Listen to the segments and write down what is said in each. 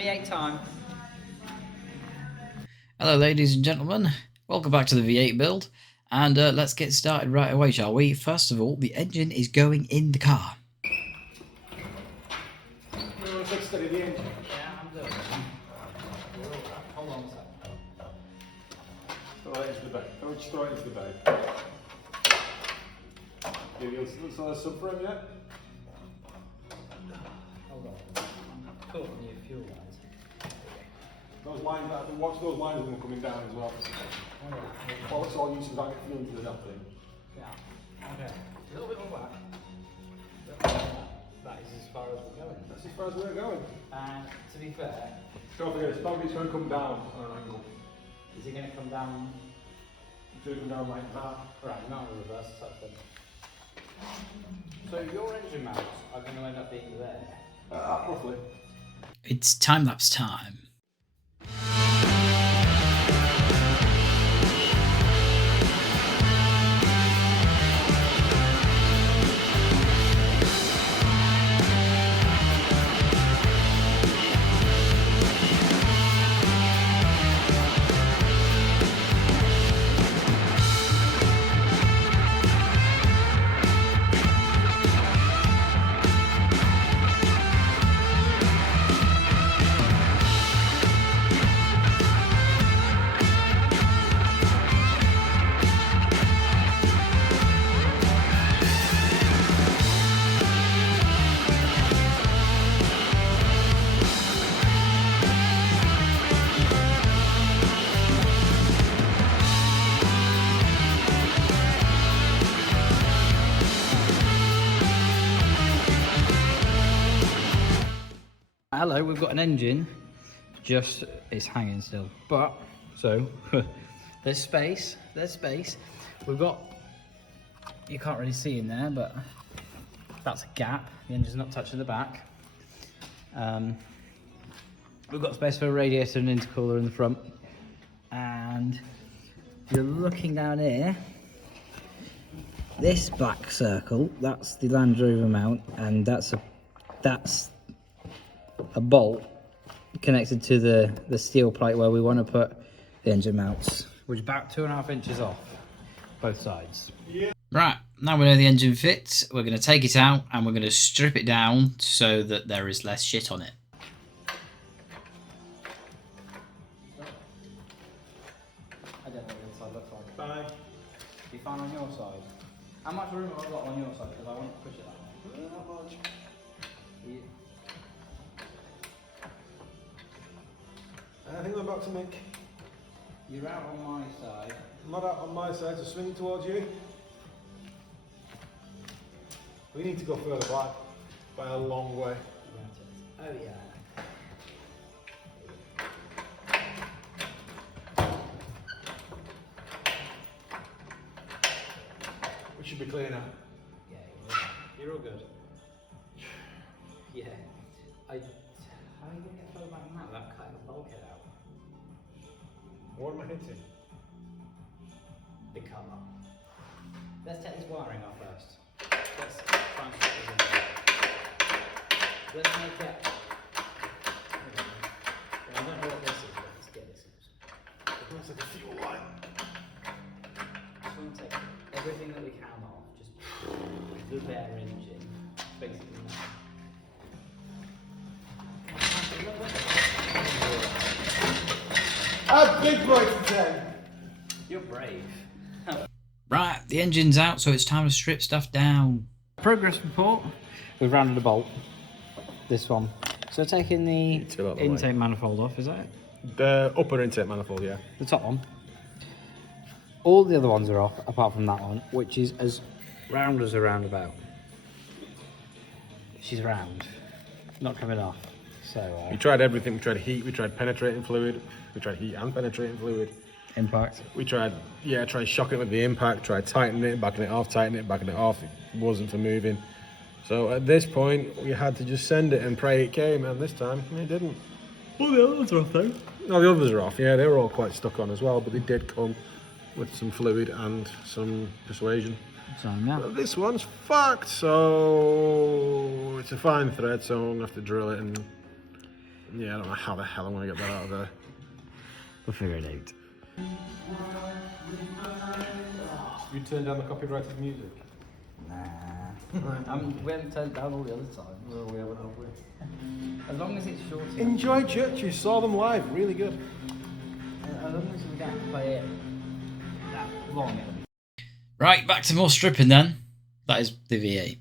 V8 time. Hello ladies and gentlemen, welcome back to the V8 build, and let's get started right away, shall we? First of all, the engine is going in the car. Steady the engine. Yeah, I'm doing it. Hold on a second. Throw it into the bay. Don't throw it into the bay. Looks like a subframe yet? Hold on. I'm putting your fuel lines. Those lines, watch those lines when we're coming down as well. Well, it's all used to that fuel into the damn thing. Yeah. Okay. A little bit more back. That is as far as we're going. That's as far as we're going. And to be fair, Don't forget, it's going to come down on an angle. is it going to come down? It's going to come down like that. Right, not in reverse, touch them. So your engine mounts are going to end up being there. Roughly. It's time-lapse time. Hello, we've got an engine, just, it's hanging still, but, so, there's space, we've got, you can't really see in there, but that's a gap, the engine's not touching the back. We've got space for a radiator and intercooler in the front, and you're looking down here, this black circle, that's the Land Rover mount, and that's a bolt connected to the steel plate where we want to put the engine mounts, which is about 2.5 inches off both sides. Yeah. Right, now we know the engine fits, we're going to take it out and we're going to strip it down so that there is less shit on it. I don't know what the inside looks like. Fine. You fine on your side? How much room have I got on your side? Because I want to push it that way. Not much. I think I'm about to make. You're out on my side. I'm not out on my side, so swing it towards you. We need to go further back by a long way. Oh yeah. We should be clear now. Yeah, you're all good. Yeah. How are you going to get further back than that without cutting the bulkhead out? What am I hitting? The cover. Let's take this wiring off first. Let's try and fit this in there. Let's make it. I don't know what this is, but let's get this. It looks like a fuel line. Just want to take everything that we can off, just the bare engine, basically. A big boy today. You're brave. Right, the engine's out, so it's time to strip stuff down. Progress report. We've rounded a bolt. This one. So taking the intake manifold off, is that it? The upper intake manifold, yeah. The top one. All the other ones are off, apart from that one, which is as round as a roundabout. She's round, not coming off. So We tried everything. We tried heat, we tried penetrating fluid, we tried heat and penetrating fluid. impact. We tried shocking it with the impact, tried tightening it, backing it off, tightening it, backing it off. It wasn't for moving. So at this point, we had to just send it and pray it came, and this time it didn't. All the others are off though. No, the others are off, yeah, they were all quite stuck on as well, but they did come with some fluid and some persuasion. So now. But this one's fucked, so it's a fine thread, so I'm gonna have to drill it and Yeah, I don't know how the hell I'm going to get that out of there. We'll figure it out. You turned down the copyrighted music? Nah. We haven't turned down all the other times. No, we haven't, have we? As long as it's short. Enjoy church. You saw them live. Really good. As long as we don't play it that long, it'll be. Right, back to more stripping then. That is the V8.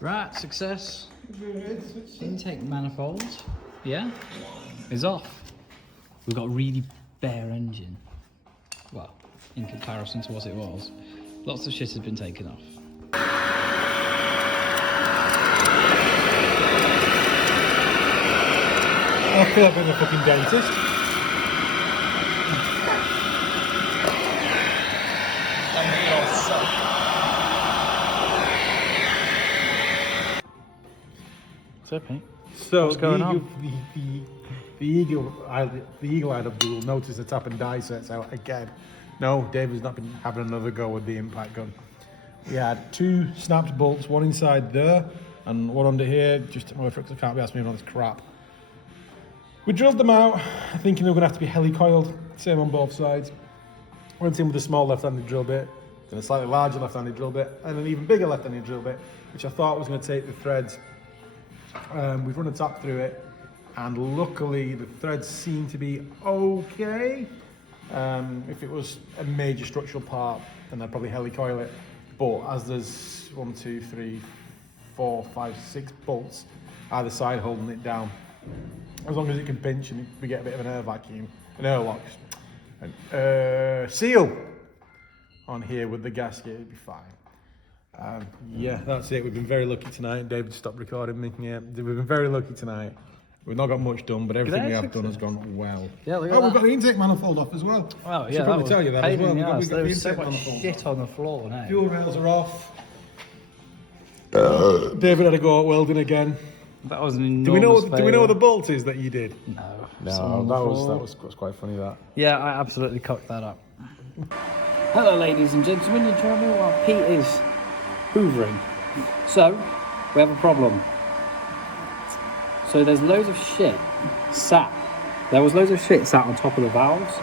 Right, success. Intake manifold, yeah, is off. We've got a really bare engine. Well, in comparison to what it was. Lots of shit has been taken off. I feel like being a fucking dentist. What's up, mate? So What's going on? The eagle-eyed of you will notice the tap and die sets out again. No, David's not been having another go with the impact gun. We had 2 snapped bolts, one inside there and one under here, just to my fricks, I can't be asked me on this crap. We drilled them out, thinking they were going to have to be heli-coiled, same on both sides. Went in with a small left-handed drill bit, then a slightly larger left-handed drill bit, and an even bigger left-handed drill bit, which I thought was going to take the threads. We've run a tap through it, and luckily the threads seem to be okay. If it was a major structural part, then I'd probably heli-coil it. But as there's 1, 2, 3, 4, 5, 6 bolts either side holding it down, as long as it can pinch and we get a bit of an air vacuum, an airlock, and seal on here with the gasket, it'd be fine. Yeah, that's it. We've been very lucky tonight. David stopped recording me. Yeah, we've been very lucky tonight. We've not got much done, but everything we have done has gone well. Yeah, look at Oh, that. we've got the intake manifold off as well. Oh, yeah, Should probably that tell you that as well. There the was so intake much manifold shit on the floor, no? Fuel rails are off. David had to go out welding again. That was an enormous Do we know failure. what the bolt is that you did? No. No, that was quite funny. That. Yeah, I absolutely cocked that up. Hello, ladies and gentlemen. You tell me what Pete is hoovering. So, we have a problem. So there's loads of shit sat. There was loads of shit sat on top of the valves,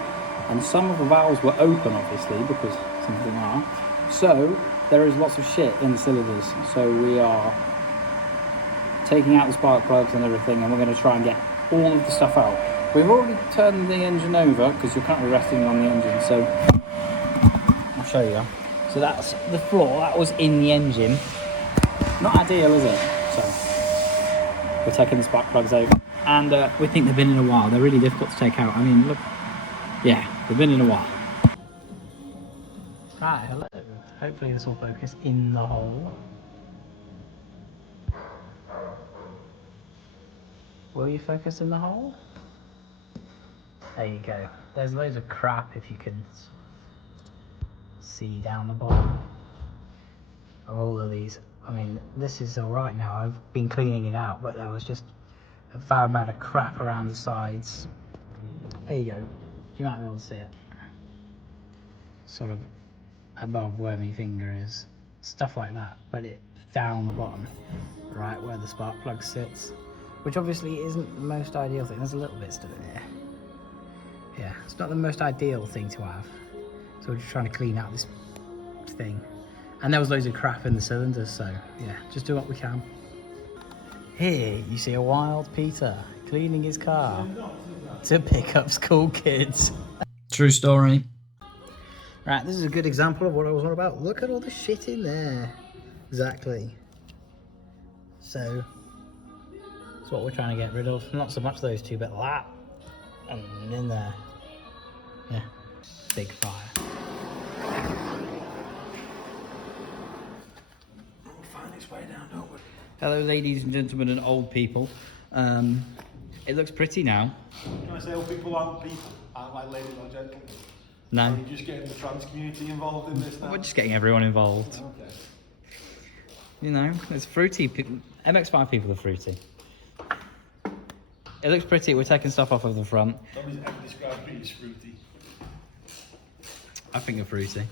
and some of the valves were open, obviously, because some of them are. So there is lots of shit in the cylinders. So we are taking out the spark plugs and everything, and we're going to try and get all of the stuff out. We've already turned the engine over because you're currently resting on the engine. So I'll show you. So that's the floor. That was in the engine. Not ideal, is it? So we're taking the spark plugs out, and we think they've been in a while. They're really difficult to take out. I mean, look. Yeah, they've been in a while. Right, hello. Hopefully this will focus in the hole. Will you focus in the hole? There you go. There's loads of crap if you can see down the bottom of all of these. I mean, this is alright now. I've been cleaning it out, but there was just a fair amount of crap around the sides. There you go. You might be able to see it. Sort of above where my finger is. Stuff like that, but it's down the bottom, right where the spark plug sits. Which obviously isn't the most ideal thing. There's a little bit still in here. yeah, it's not the most ideal thing to have. So we're just trying to clean out this thing. And there was loads of crap in the cylinders, so yeah, just do what we can. Here you see a wild Peter cleaning his car to pick up school kids. True story. Right, this is a good example of what I was on about. Look at all the shit in there. Exactly. So, that's what we're trying to get rid of. Not so much those two, but that. And in there. Yeah. Big fire. We'll find its way down, don't we? Hello, ladies and gentlemen and old people. It looks pretty now. Can I say old people aren't like ladies or gentlemen? No. Are you just getting the trans community involved in this now? We're just getting everyone involved. Okay. You know, it's fruity. MX5 people are fruity. It looks pretty. We're taking stuff off of the front. Nobody's ever described me as fruity. I think they're fruity.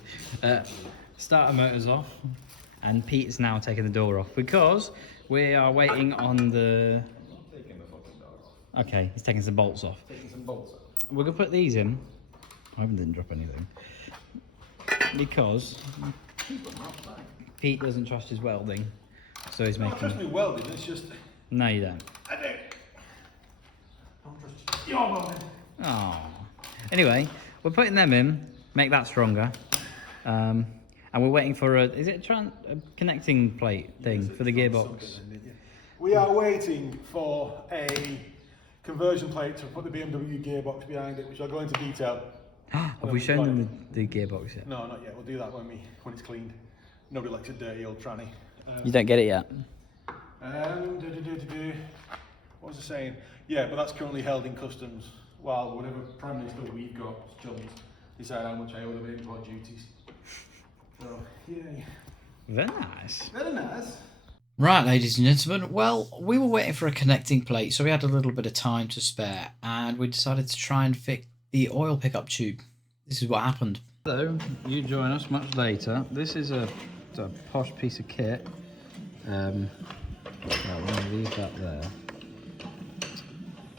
Starter motor's off, and Pete is now taking the door off because we are waiting on the. I'm not taking the fucking door off. Okay, he's taking some bolts off. Taking some bolts out. We're gonna put these in. I didn't drop anything because Pete doesn't trust his welding, so he's No, I making. trust me welding, it's just... No, you don't. I do. Don't trust your welding. Oh. Anyway, we're putting them in, make that stronger, and we're waiting for a. Is it a connecting plate thing for the gearbox? We are waiting for a conversion plate to put the BMW gearbox behind it, which I'll go into detail. Have we shown them the gearbox yet? No, not yet. We'll do that when it's cleaned. Nobody likes a dirty old tranny. You don't get it yet. What was I saying? Yeah, but that's currently held in customs while whatever Prime Minister we've got, John's, decide how much I owe them in import duties. So, yay. Very nice. Very nice. Right, ladies and gentlemen, well, we were waiting for a connecting plate, so we had a little bit of time to spare, and we decided to try and fit the oil pickup tube. This is what happened. So, you join us much later. This is a posh piece of kit. Right, we're going to leave that there.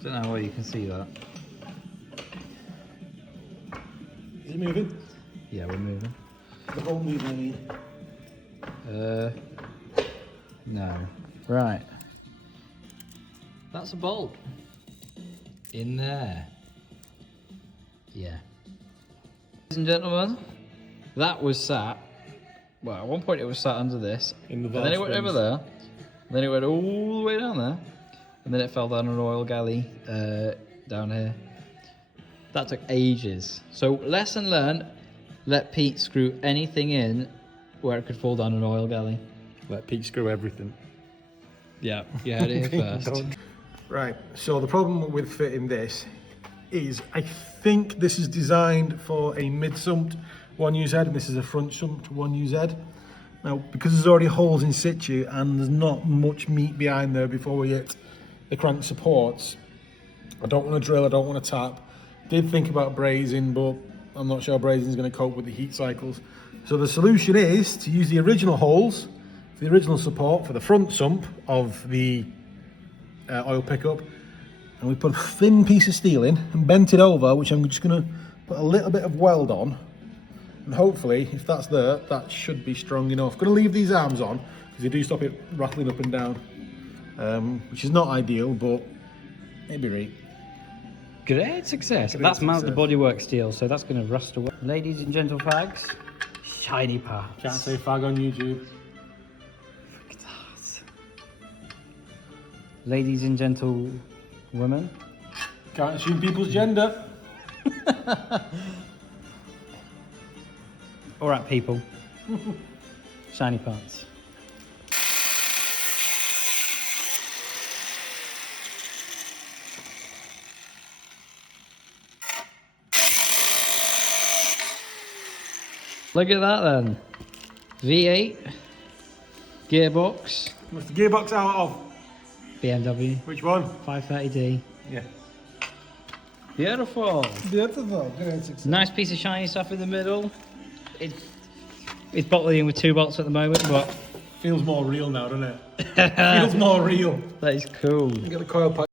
Don't know where you can see that. Is it moving? Yeah, we're moving. The whole moving, I mean. No. Right. That's a bolt. In there. Yeah. Ladies and gentlemen, that was sat. Well, at one point it was sat under this. In the and then it went over there. Then it went all the way down there. And then it fell down an oil galley down here. That took ages. So, lesson learned, let Pete screw anything in where it could fall down an oil galley. Let Pete screw everything. Yeah, you heard it here first. Right, so the problem with fitting this is I think this is designed for a mid-sumped 1UZ and this is a front-sumped 1UZ. Now, because there's already holes in situ and there's not much meat behind there before we hit the crank supports, I don't want to drill, I don't want to tap. Did think about brazing, but I'm not sure brazing is going to cope with the heat cycles. So the solution is to use the original holes, the original support for the front sump of the oil pickup, and we put a thin piece of steel in and bent it over, which I'm just going to put a little bit of weld on, and hopefully if that's there, that should be strong enough. Going to leave these arms on because they do stop it rattling up and down, which is not ideal, but maybe right. Great success. Great That's mounted success. bodywork steel, so that's going to rust away. Ladies and gentle fags, shiny parts. Can't say fag on YouTube. Look at that. Ladies and gentle women. Can't assume people's gender. All right, people. Shiny parts. Look at that then. V8, gearbox, What's the gearbox out of? BMW, Which one? 530D. Yeah. Beautiful. Beautiful. Great success. Nice piece of shiny stuff in the middle. It's bottling with 2 bolts at the moment, but Feels more real now, doesn't it? Feels more real. that is cool. Get the coil pack.